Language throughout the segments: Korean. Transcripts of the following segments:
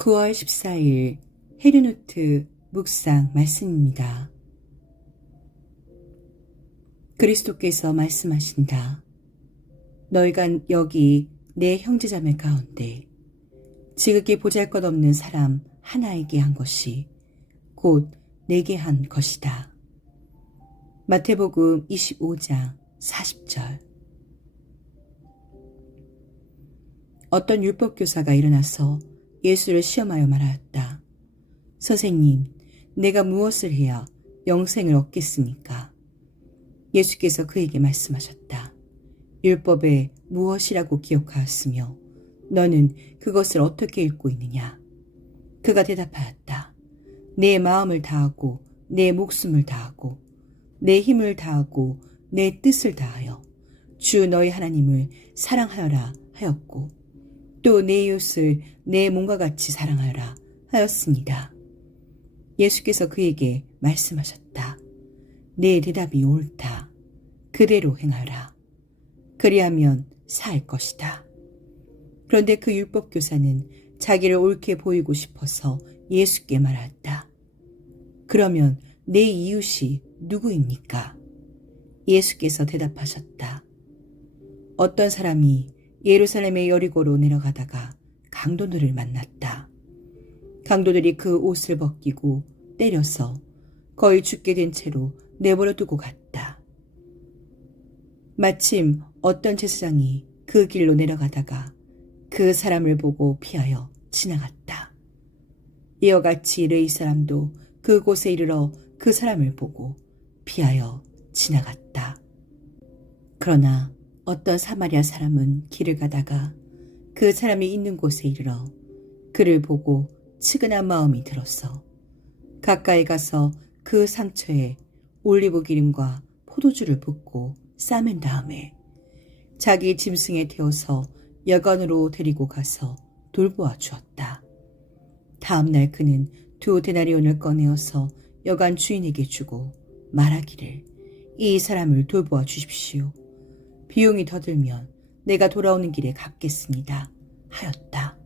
9월 14일 헤르누트 묵상 말씀입니다. 그리스도께서 말씀하신다. 너희가 여기 내 형제자매 가운데 지극히 보잘것없는 사람 하나에게 한 것이 곧 내게 한 것이다. 마태복음 25장 40절 어떤 율법교사가 일어나서 예수를 시험하여 말하였다. 선생님, 내가 무엇을 해야 영생을 얻겠습니까? 예수께서 그에게 말씀하셨다. 율법에 무엇이라고 기억하였으며 너는 그것을 어떻게 읽고 있느냐? 그가 대답하였다. 내 마음을 다하고 내 목숨을 다하고 내 힘을 다하고 내 뜻을 다하여 주 너희 하나님을 사랑하여라 하였고 또 내 이웃을 내 몸과 같이 사랑하여라 하였습니다. 예수께서 그에게 말씀하셨다. 내 대답이 옳다. 그대로 행하라. 그리하면 살 것이다. 그런데 그 율법 교사는 자기를 옳게 보이고 싶어서 예수께 말했다. 그러면 내 이웃이 누구입니까? 예수께서 대답하셨다. 어떤 사람이 예루살렘의 여리고로 내려가다가 강도들을 만났다. 강도들이 그 옷을 벗기고 때려서 거의 죽게 된 채로 내버려 두고 갔다. 마침 어떤 제사장이 그 길로 내려가다가 그 사람을 보고 피하여 지나갔다. 이와 같이 레이 사람도 그곳에 이르러 그 사람을 보고 피하여 지나갔다. 그러나 어떤 사마리아 사람은 길을 가다가 그 사람이 있는 곳에 이르러 그를 보고 측은한 마음이 들었어. 가까이 가서 그 상처에 올리브 기름과 포도주를 붓고 싸맨 다음에 자기 짐승에 태워서 여관으로 데리고 가서 돌보아 주었다. 다음 날 그는 두 데나리온을 꺼내어서 여관 주인에게 주고 말하기를 이 사람을 돌보아 주십시오. 비용이 더 들면 내가 돌아오는 길에 갚겠습니다. 하였다.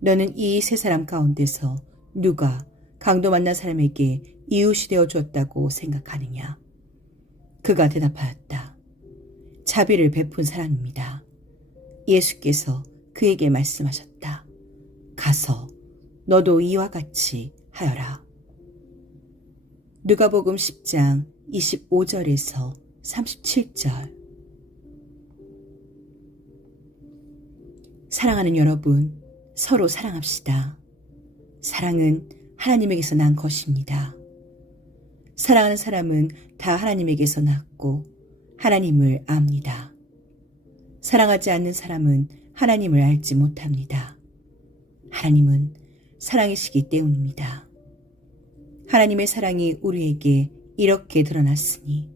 너는 이 세 사람 가운데서 누가 강도 만난 사람에게 이웃이 되어 줬다고 생각하느냐? 그가 대답하였다. 자비를 베푼 사람입니다. 예수께서 그에게 말씀하셨다. 가서 너도 이와 같이 하여라. 누가복음 10장 25절에서 37절 사랑하는 여러분, 서로 사랑합시다. 사랑은 하나님에게서 난 것입니다. 사랑하는 사람은 다 하나님에게서 났고 하나님을 압니다. 사랑하지 않는 사람은 하나님을 알지 못합니다. 하나님은 사랑이시기 때문입니다. 하나님의 사랑이 우리에게 이렇게 드러났으니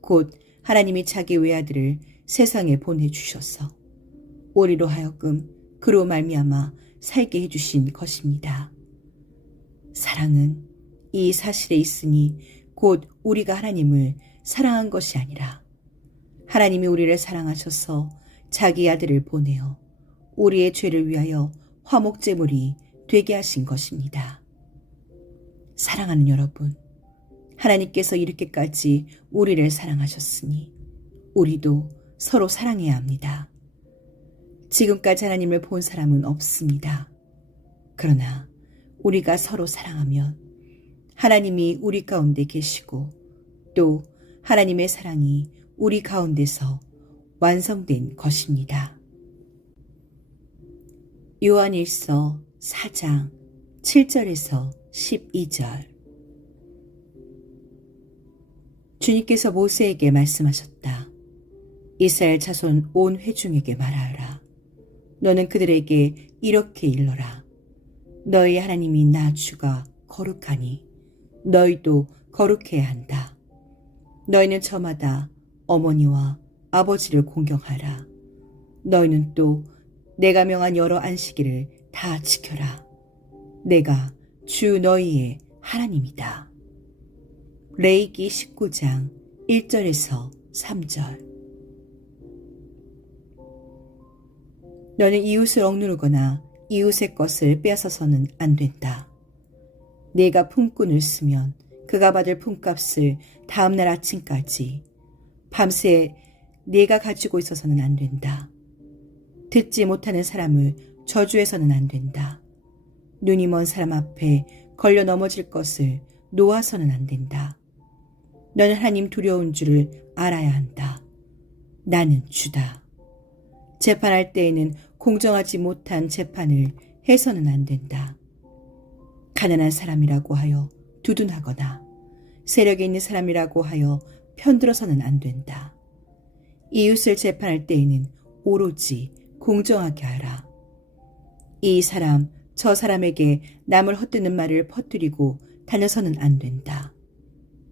곧 하나님이 자기 외아들을 세상에 보내주셔서 우리로 하여금 그로 말미암아 살게 해주신 것입니다. 사랑은 이 사실에 있으니 곧 우리가 하나님을 사랑한 것이 아니라 하나님이 우리를 사랑하셔서 자기 아들을 보내어 우리의 죄를 위하여 화목제물이 되게 하신 것입니다. 사랑하는 여러분, 하나님께서 이렇게까지 우리를 사랑하셨으니 우리도 서로 사랑해야 합니다. 지금까지 하나님을 본 사람은 없습니다. 그러나 우리가 서로 사랑하면 하나님이 우리 가운데 계시고 또 하나님의 사랑이 우리 가운데서 완성된 것입니다. 요한일서 4장 7절에서 12절 주님께서 모세에게 말씀하셨다. 이스라엘 자손 온 회중에게 말하여라. 너는 그들에게 이렇게 일러라. 너희 하나님이 나 주가 거룩하니 너희도 거룩해야 한다. 너희는 저마다 어머니와 아버지를 공경하라. 너희는 또 내가 명한 여러 안식일을 다 지켜라. 내가 주 너희의 하나님이다. 레이기 19장 1절에서 3절 너는 이웃을 억누르거나 이웃의 것을 빼앗아서는 안 된다. 내가 품꾼을 쓰면 그가 받을 품값을 다음날 아침까지 밤새 내가 가지고 있어서는 안 된다. 듣지 못하는 사람을 저주해서는 안 된다. 눈이 먼 사람 앞에 걸려 넘어질 것을 놓아서는 안 된다. 너는 하나님 두려운 줄을 알아야 한다. 나는 주다. 재판할 때에는 공정하지 못한 재판을 해서는 안 된다. 가난한 사람이라고 하여 두둔하거나 세력이 있는 사람이라고 하여 편들어서는 안 된다. 이웃을 재판할 때에는 오로지 공정하게 하라. 이 사람, 저 사람에게 남을 헛되는 말을 퍼뜨리고 다녀서는 안 된다.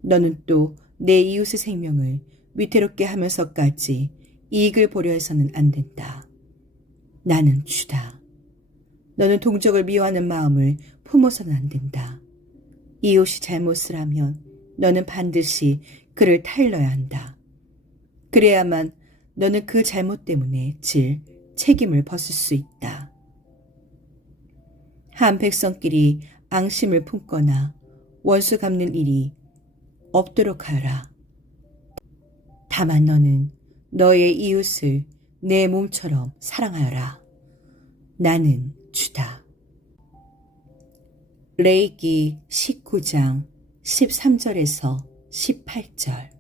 너는 또 내 이웃의 생명을 위태롭게 하면서까지 이익을 보려 해서는 안 된다. 나는 주다. 너는 동족을 미워하는 마음을 품어서는 안 된다. 이웃이 잘못을 하면 너는 반드시 그를 타일러야 한다. 그래야만 너는 그 잘못 때문에 질 책임을 벗을 수 있다. 한 백성끼리 앙심을 품거나 원수 갚는 일이 없도록 하여라. 다만 너는 너의 이웃을 내 몸처럼 사랑하여라. 나는 주다. 레이기 19장 13절에서 18절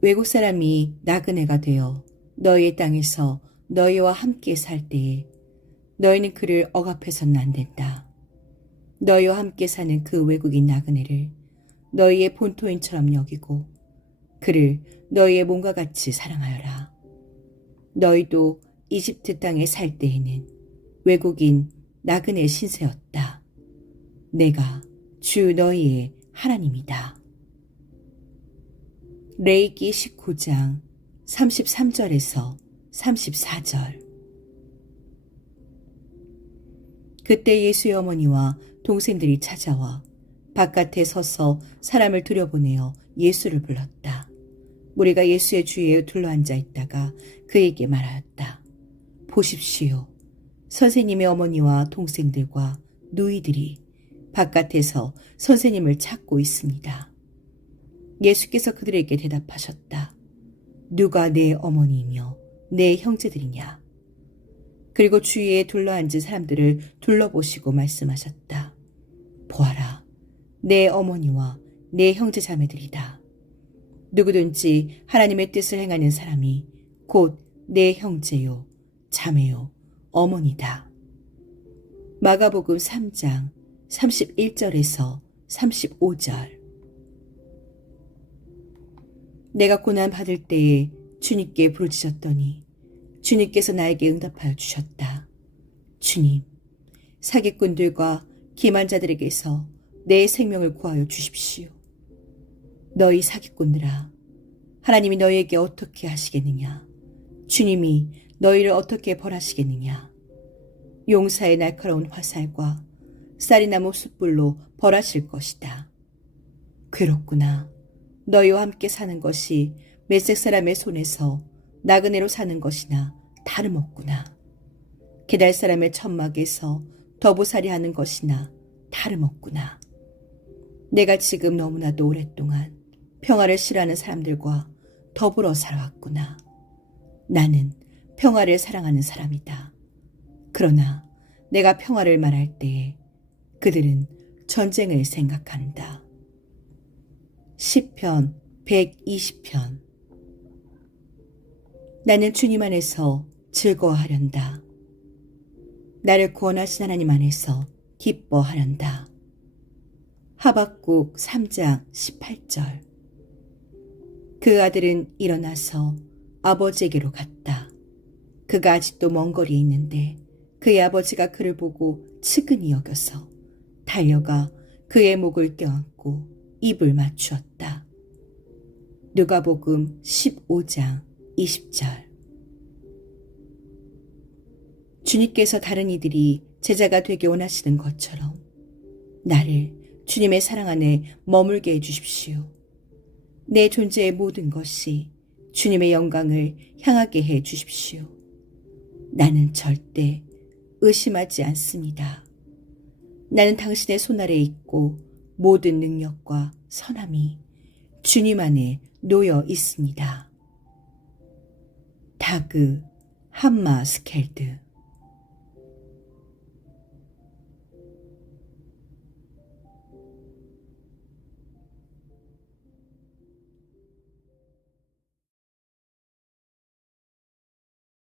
외국 사람이 나그네가 되어 너희의 땅에서 너희와 함께 살 때에 너희는 그를 억압해서는 안 된다. 너희와 함께 사는 그 외국인 나그네를 너희의 본토인처럼 여기고 그를 너희의 몸과 같이 사랑하여라. 너희도 이집트 땅에 살 때에는 외국인 나그네 신세였다. 내가 주 너희의 하나님이다. 레이기 19장 33절에서 34절 그때 예수의 어머니와 동생들이 찾아와 바깥에 서서 사람을 들여보내어 예수를 불렀다. 우리가 예수의 주위에 둘러앉아 있다가 그에게 말하였다. 보십시오. 선생님의 어머니와 동생들과 누이들이 바깥에서 선생님을 찾고 있습니다. 예수께서 그들에게 대답하셨다. 누가 내 어머니이며 내 형제들이냐? 그리고 주위에 둘러앉은 사람들을 둘러보시고 말씀하셨다. 보아라, 내 어머니와 내 형제 자매들이다. 누구든지 하나님의 뜻을 행하는 사람이 곧 내 형제요, 자매요, 어머니다. 마가복음 3장 31절에서 35절 내가 고난 받을 때에 주님께 부르짖었더니 주님께서 나에게 응답하여 주셨다. 주님, 사기꾼들과 기만자들에게서 내 생명을 구하여 주십시오. 너희 사기꾼들아, 하나님이 너희에게 어떻게 하시겠느냐? 주님이 너희를 어떻게 벌하시겠느냐? 용사의 날카로운 화살과 쌀이나무 숯불로 벌하실 것이다. 괴롭구나. 너희와 함께 사는 것이 메색 사람의 손에서 나그네로 사는 것이나 다름없구나. 게달 사람의 천막에서 더부살이 하는 것이나 다름없구나. 내가 지금 너무나도 오랫동안 평화를 싫어하는 사람들과 더불어 살아왔구나. 나는 평화를 사랑하는 사람이다. 그러나 내가 평화를 말할 때에 그들은 전쟁을 생각한다. 10편 120편 나는 주님 안에서 즐거워하련다. 나를 구원하신 하나님 안에서 기뻐하련다. 하박국 3장 18절 그 아들은 일어나서 아버지에게로 갔다. 그가 아직도 먼 거리에 있는데 그의 아버지가 그를 보고 측은히 여겨서 달려가 그의 목을 껴안고 입을 맞추었다. 누가복음 15장 20절 주님께서 다른 이들이 제자가 되게 원하시는 것처럼 나를 주님의 사랑 안에 머물게 해주십시오. 내 존재의 모든 것이 주님의 영광을 향하게 해 주십시오. 나는 절대 의심하지 않습니다. 나는 당신의 손 아래에 있고 모든 능력과 선함이 주님 안에 놓여 있습니다. 다그 함마 스켈드